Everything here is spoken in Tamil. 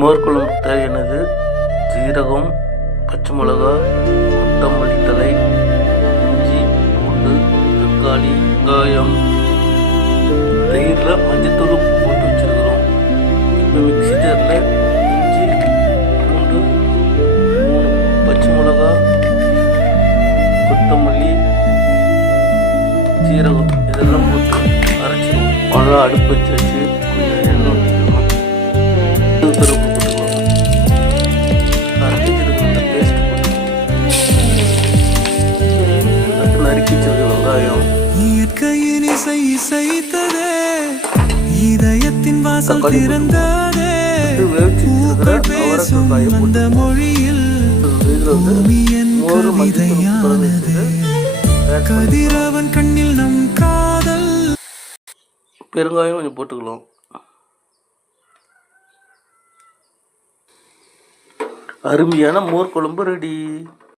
மோர் குழம்பு தேவையானது சீரகம், பச்சை மிளகா, கொத்தமல்லி தழை, இஞ்சி, பூண்டு, தக்காளி, வெங்காயம், தயிரில் மஞ்சத்தூள் போட்டு வச்சுருக்கிறோம். இப்போ மிக்ஸி ஜாரில் இஞ்சி, பூண்டு, 3 பச்சை மிளகா, கொத்தமல்லி, சீரகம் இதெல்லாம் போட்டு அரைச்சிடுவோம். அவ்வளோ அடுப்பு வச்சு கொஞ்சம் எண்ணெய் ஊற்றிக்கணும். உப்பு போட்டுக்கணும். அரைச்சி வச்சுருக்க அந்த பேஸ்ட் போட்டுக்கணும். நறுக்கி வச்சிருக்க வெங்காயம், இயற்கையின் இசை இசைத்ததே, இதயத்தின் வாசல் திறந்ததே, பேசும் அந்த மொழியில் பூமியின் கவிதையானது, கதிரவன் கண்ணில் நம் காதல். பெருங்காயம் கொஞ்சம் போட்டுக்கலாம். அருமையான மோர் குழம்பு ரெடி.